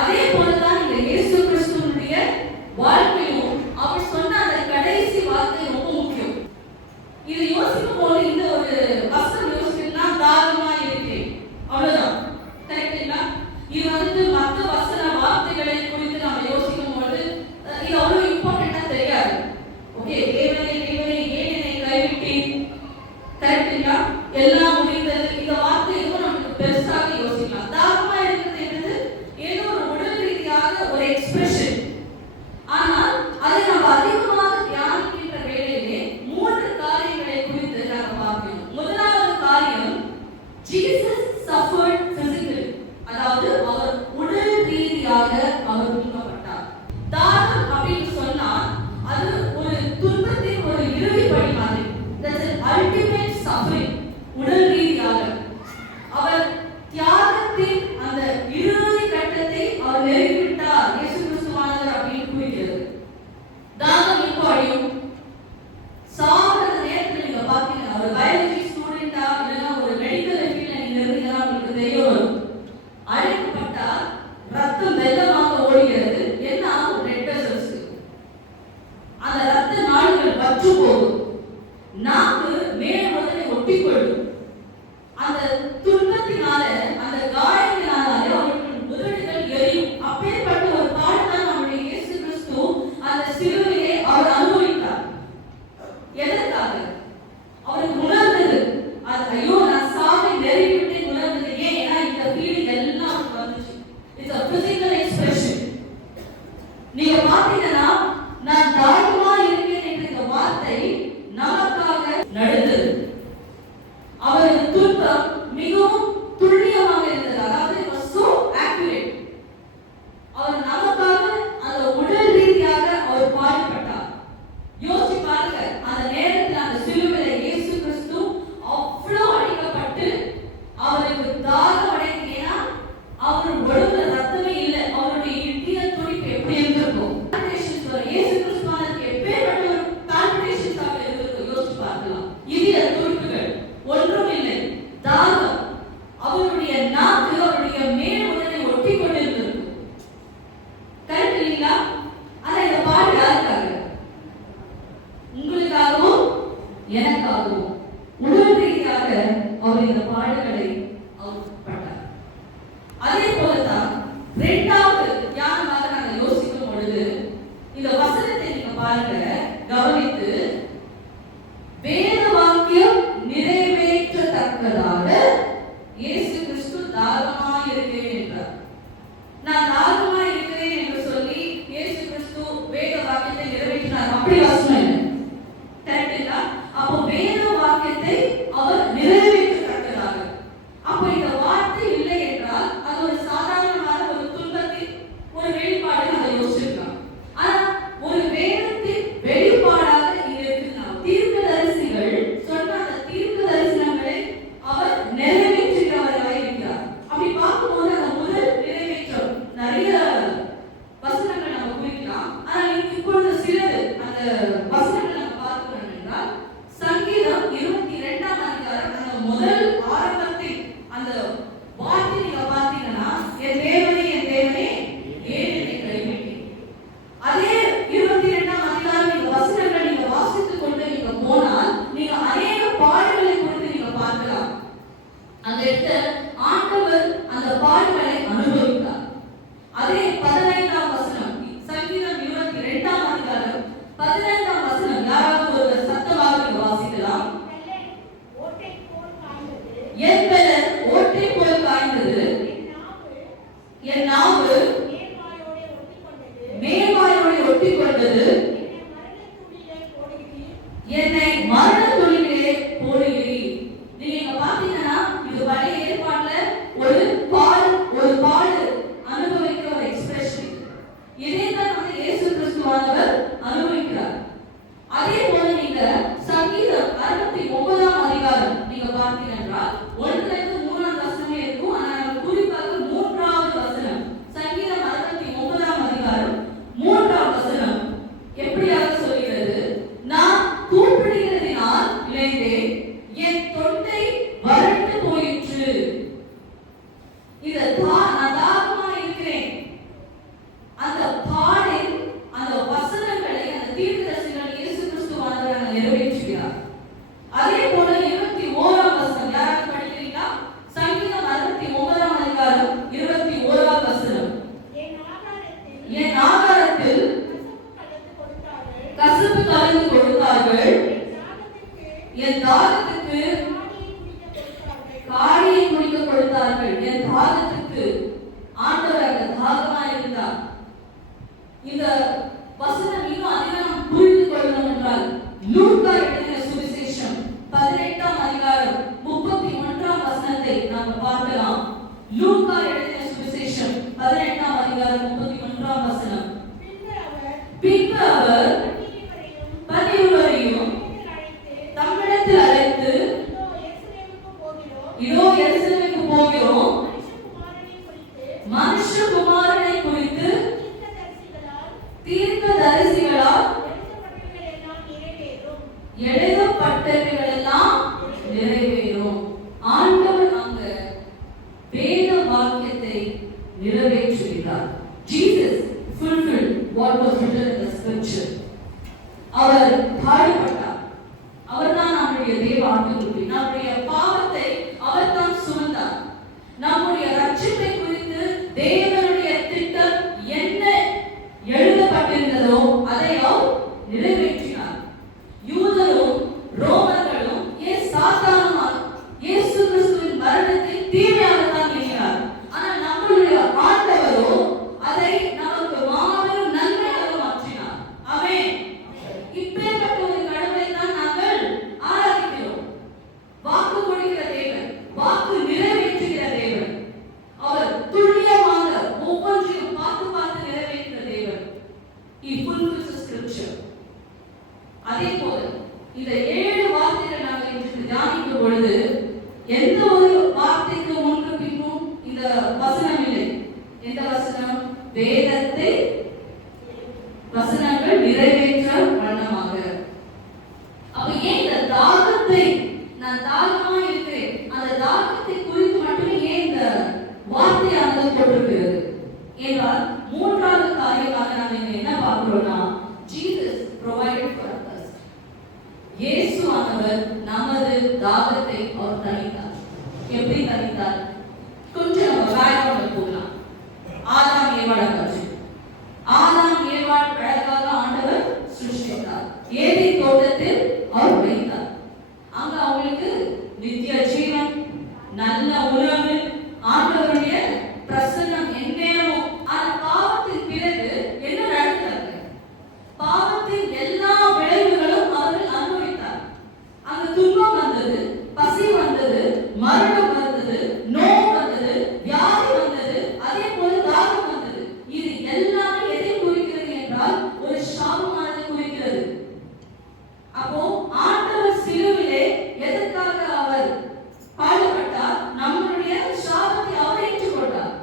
அதே போலதான் இந்த இயேசு கிறிஸ்துவினுடைய வாழ்க்கையும் அவர் சொன்ன அந்த கடைசி வார்த்தை ரொம்ப முக்கியம். இது யோசிக்கும் போது இந்த ஒரு வசனம் யோசிக்கணும்னா தாகமா இருக்கிறேன், அவ்வளவுதான். கரெக்டுங்களா? இது மற்ற வசன வார்த்தைகளை குறித்து நம்ம யோசிக்கும் போது இது அவ்வளவு இம்பார்ட்டண்டா தெரியாது. ஓகே, தேவனே தேவனே ஏன் என்னை கைவிட்டீர், கரெக்டுங்களா? எல்லாம் முடிந்தது, இந்த வார்த்தை எதுவும் நமக்கு பெருசாக யோசிக்கலாம். தாகமா இருக்கிறது என்பது ஏதோ ஒரு உடல் ரீதியாக ஒரு எக்ஸ்பிரஷன். ஆனால் அதை நம்ம அதிகமாக தியானிக்கின்ற வேளையிலே 3 காரியங்களை குறித்து நாம் பார்க்கணும். முதலாவது காரியம், ஜீசஸ் சஃபர்ட் பிசிக்கலி, அதாவது அவர் உடல் ரீதியாக அவர் துன்பப்பட்டார். தாகம் அப்படின்னு சொன்னா அது ஒரு துன்பத்தின் ஒரு இறுதி படி மாதிரி. That's an ultimate suffering. உடல் ரீதியாக அவர் தியாகத்தின் அந்த இறுதி கட்டத்தை அவர் நெருங்கிவிட்டார். இயேசு கிறிஸ்துவானவர் அப்படின்னு குறிக்கிறது. தாகம் இப்போ அழியும். சாகிற நேரத்தில் நீங்க பாத்தீங்கன்னா ஒரு பயாலஜி ஸ்டூடெண்டா இல்லைன்னா ஒரு மெடிக்கல் ஃபீல்ட்ல நீங்க இருந்தீங்கன்னா உங்களுக்கு தெரியும், அழிக்கப்பட்டா ரத்தம் வெள்ளமாக ஓடுகிறது. என்ன ஆகும்? ரெட் வெசல்ஸ், அந்த ரத்த நாடுகள் வற்று போகும். நாக்கு மேல் முதலை ஒட்டிக்கொள்ளும். அந்த துன்பத்தினால அந்த காயத்தினால அவர்கள் உதடுகள் எரியும். அப்பேற்பட்ட ஒரு பாடுதான் நம்முடைய இயேசு கிறிஸ்து அந்த சிலுவையை அவர் அனுபவித்தார். எதற்காக? அவருக்கு உணர்ந்தது, அது ஐயோ நான் சாவை நெருங்கிவிட்டு உணர்ந்தது. ஏன்? ஏன்னா இந்த ஃபீலிங் எல்லாம் வந்துச்சு. It's a physical expression. நீங்க பாத்தீங்கன்னா நான் தாகமா இருக்கேன் என்ற இந்த வார்த்தை நமக்காக நடந்தது. அவரது துன்பம் மிகவும் துல்லியமாக இருந்தது. அதாவது it was so accurate. அவர் நமக்காக அந்த உடல் ரீதியாக அவர் பாடுபட்டார். யோசிச்சு பாருங்க, அந்த நேரத்தில் அந்த சிலுவையில இயேசு கிறிஸ்து அவ்வளவு அடிக்கப்பட்டு அவருக்கு தாகம் அடைந்தீங்கன்னா அவர் உடம்புல ரத்தமே இல்லை. அவருடைய இந்திய துடிப்பு எப்படி இருந்திருக்கும்? இயேசு கிறிஸ்துவானுக்கு எப்பேற்பட்ட ஒரு பால்பிடேஷன்ஸ் ஆக இருந்திருக்கும் யோசிச்சு பார்க்கலாம். இதய துடிப்புகள் ஒன்றும் இல்லை, தாகம். அவருடைய நாக்கு அவருடைய மேல் உடலை ஒட்டி கொண்டிருந்திருக்கும். கரெக்ட் இல்லைங்களா? ஆனா இந்த பாடு யாருக்காக? உங்களுக்காகவும் எனக்காகவும் உடல் ரீதியாக அவர் இந்த பாடுகளை பட்டார். அதே போலதான் இரண்டாவது தியானமாக நாங்கள் யோசிக்கும் பொழுது இந்த வசனத்தை நீங்க பாருங்க, கவனித்து, வேத வாக்கியம் நிறைவேற்றத்தக்கதாக இயேசு கிறிஸ்து தாகமாய் இருக்கிறேன் என்றார். நான் தாகமாய் இருக்கிறேன் என்று சொல்லி இயேசு கிறிஸ்து வேத வாக்கியத்தை நிறைவேற்றினார். அப்படி வசனம் இல்லை. கரெக்டுங்களா? அப்போ வேத வாக்கியத்தை அவர் நிறைவேற்றத்தக்கதாக. அப்போ இந்த வார்த்தை இல்லை என்றால் அது ஒரு சாதாரணமான ஒரு துன்பத்தின் ஒரு வெளிப்பாடு அதை யோசிச்சிருக்கலாம். ஆனா ஒரு வேதத்தின் வெளிப்பாடாக இங்க இருக்கு. தீர்க்கதரிசிகள் சொன்ன அந்த தீர்க்க தரிசனங்களை அவர் நிறைவேற்றுகிறவராக இருக்கிறார். அப்படி பார்க்கும்போது அந்த முதல் நிறைவேற்றம் நிறைய வசனங்கள் நம்ம குறிக்கலாம். ஆனால் இப்பொழுது சிலது அந்த வசனங்கள் நம்ம பார்க்கணும் என்றால் சங்கீதம் 22ஆம் அதிகாரம் அந்த முதல் ஆரம்பத்தில் அந்த வார்த்தை நீங்க பார்த்தீங்கன்னா, என் தேவனே ஏன் என்னை கைவிட்டீர். அதே 22ஆம் அதிகாரம் நீங்க வசனங்கள் நீங்க வாசித்துக் கொண்டு நீங்க போனால் நீங்க அநேக பாடல்களை குறித்து நீங்க பார்க்கலாம். அந்த இடத்துல ஆண்டவர் அந்த பாடல்களை அனுபவித்தார். அதே 15ஆம் வசனம் சங்கீதம் 22ஆம் அதிகாரம் 15ஆம் வசனம் யாராவது ஒரு சத்தமாக வாசிக்கலாம். என் பெலர் ஓட்டை போல் காய்ந்தது, என் நாவு மேல்வாயோடு ஒட்டிக்கொண்டது, என்னை மரண துளியிலே போடுகிறீர். நீங்க பாத்தீங்கன்னா இது பழைய ஏற்பாடுல ஒரு பாடு அனுபவிக்கிற ஒரு எக்ஸ்பிரஷன். இதே தான் இயேசு கிறிஸ்துவானவர் அனுபவிக்கிறார். அதே போல நீங்க சங்கீதம் 69ஆம் அதிகாரம் நீங்க பார்த்தீங்கன்னா 1 to 3 வசனமே இருக்கும். ஆனா நம்ம குறிப்பாக 3வது வசனம் சங்கீதம் அதிகாரம் 31ஆம் வசனம். பின்பு அவர் பன்னிருவரையும் தம்மிடத்தில் அழைத்து, இதோ எருசலேமுக்கு போகிறோம், மனுஷகுமாரனை குறித்து தீர்க்கதரிசிகளால் எழுதப்பட்டவைகளெல்லாம் நிறைவேறும். ஆண்டவர் அங்க வேத வாக்கியத்தை நிறைவேற்றுகிறார். Jesus fulfilled what was written in the scripture. அவர் பாடுபட்டார். அவர்தான் நம்முடைய தேவ ஆட்டுக்குட்டி. நம்முடைய பாவத்தை அவர்தான் சுமந்தார். நம்முடைய ரட்சிப்பை குறித்து தேவனுடைய திட்டம் என்ன எழுதப்பட்டிருந்ததோ அதை அவர் நிறைவேற்றினார். யூதரும் ரோமர்களும் சாத்தானும் இயேசு கிறிஸ்துவின் மரணத்தை தீமையாகத்தான் எண்ணினார். ஆனால் நம்முடைய ஆண்டவரோ அதை நமக்கு மாபெரும் நன்மையாக மாற்றினார். ஆமென். இப்பேற்பட்ட ஒரு கடவுளை தான் நாங்கள் ஆராதிக்கிறோம். வாக்கு கொடுக்கிற தேவன், வாக்கு நிறைவேற்றுகிற தேவன். அவர் துல்லியமாக ஒவ்வொன்றையும் பார்த்து பார்த்து நிறைவேற்றுகிற தேவன். He fulfills the scripture. அதே போல இந்த 7 வார்த்தைகள் நாங்கள் இன்று தியானிக்கும் பொழுது எந்த ஒரு வார்த்தைக்கு முன்பு பின்னும் இந்த வசனம் இல்லை. எந்த வசனம்? வேதத்தை வசனங்கள் நிறைவேற்ற வண்ணமாக. அப்ப ஏன் இந்த தாகத்தை, நான் தாகமா இருக்கிறேன், அந்த தாகத்தை குறித்து மட்டுமே ஏன் இந்த வார்த்தையானது போட்டிருக்கிறது என்றால், மூன்றாவது காரியமாக நாங்கள் என்ன பார்க்கிறோம்னா, Jesus provided for us. இயேசு ஆனவர் நமது தாகத்தை அவர் தணித்தார். எப்படி தணித்தார்? கொஞ்சம் நம்ம பேக்ரவுண்ட்ல போகலாம். ஆதாம் ஏவாளை பற்றி. ஆதாம் ஏவாள் அழகாக ஆண்டவர் சிருஷ்டித்தார். ஏதேன் தோட்டத்தில் அவர் வைத்தார். அங்க அவங்களுக்கு நித்திய ஜீவன், நல்ல உணவு, ஆண்டவருடைய பிரசன்னம் எங்கேயும். அந்த பாவத்தின் பிறகு என்ன நடந்தது? பாவத்தின் எல்லா விளைவுகளும் அவர்கள் அனுபவித்தார். அங்கு துன்பம் வந்தது, பசி வந்தது, மரணம் வந்தது, நோய் வந்தது, வியாதி வந்தது, அதே போல தாகம் வந்தது. இது எல்லாமே எதை குறிக்கிறது என்றால் ஒரு சாபமானது குறிக்கிறது. அப்போ ஆண்டவர் சிலுவிலே எதற்காக அவர் பாடுபட்டார்? நம்முடைய சாபத்தை அவர் ஏற்றுக்கொண்டார்.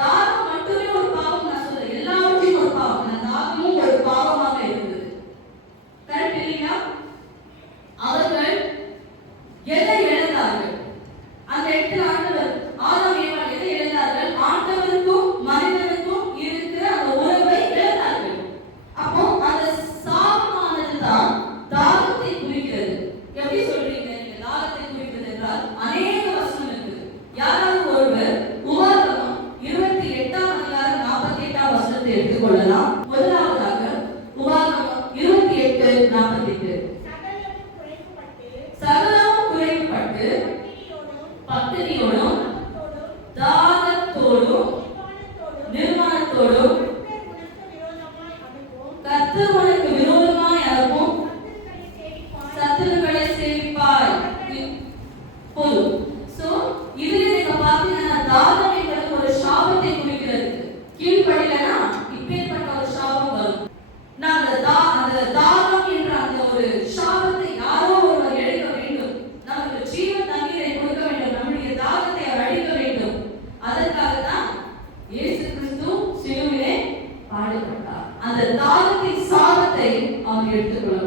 தாகம் மட்டுமே ஒரு பாவம், நான் சொல்றேன், எல்லாவற்றையும் ஒரு பாவம். அந்த தாகமும் ஒரு பாவமாக இருந்தது. கரெக்ட் இல்லையா? அவர்கள் எதை இழந்தார்கள்? அந்த இடத்துல ஆண்டவர், ஆதாம் ஏவாள் எதை இழந்தார்கள்? ஆண்டவருக்கும் மனிதனுக்கும் இருக்கிற அந்த உறவை இழந்தார்கள். அப்போ அந்த சாபமானது தான் தாகத்தை குறிக்கிறது. எப்படி சொல்றீங்க நீங்க தாகத்தை குறிக்கிறது என்றால்? அநேக வசனம் இருக்குது. யாராவது ஒருவர் உபாகமம் 28ஆம் அதிகாரம் 48ஆம் வசனத்தை எடுத்துக்கொள்ளலாம். முதலாவதாக உபாகமம் 28:48. சகலமும் குறைவுபட்டு பட்டினியோடும் தாகத்தோடும் நிர்வாணத்தோடும் கர்த்தர் உனக்கு விரோதமாய் அனுப்பும் சத்துருக்களை சேவிப்பாய். போதும். சோ இதுல நீங்க பாத்தீங்கன்னா தாகம் என்பது ஒரு சாபத்தை குறிக்கிறது. கீழ்ப்படியலனா இப்பேற்பட்ட ஒரு சாபம் வரும். நான் அந்த தாகம் என்ற அந்த ஒரு சாபத்தை யாரோ ஒருவர் எடுக்க வேண்டும். நமக்கு ஜீவ தண்ணீரை கொடுக்க வேண்டும். நம்முடைய தாகத்தை அவர் அழிக்க வேண்டும். அதற்காக தான் இயேசு கிறிஸ்து சிலுவிலே பாடுபட்டார். அந்த தாகத்தின் சாபத்தை அவர் எடுத்துக்கொள்ள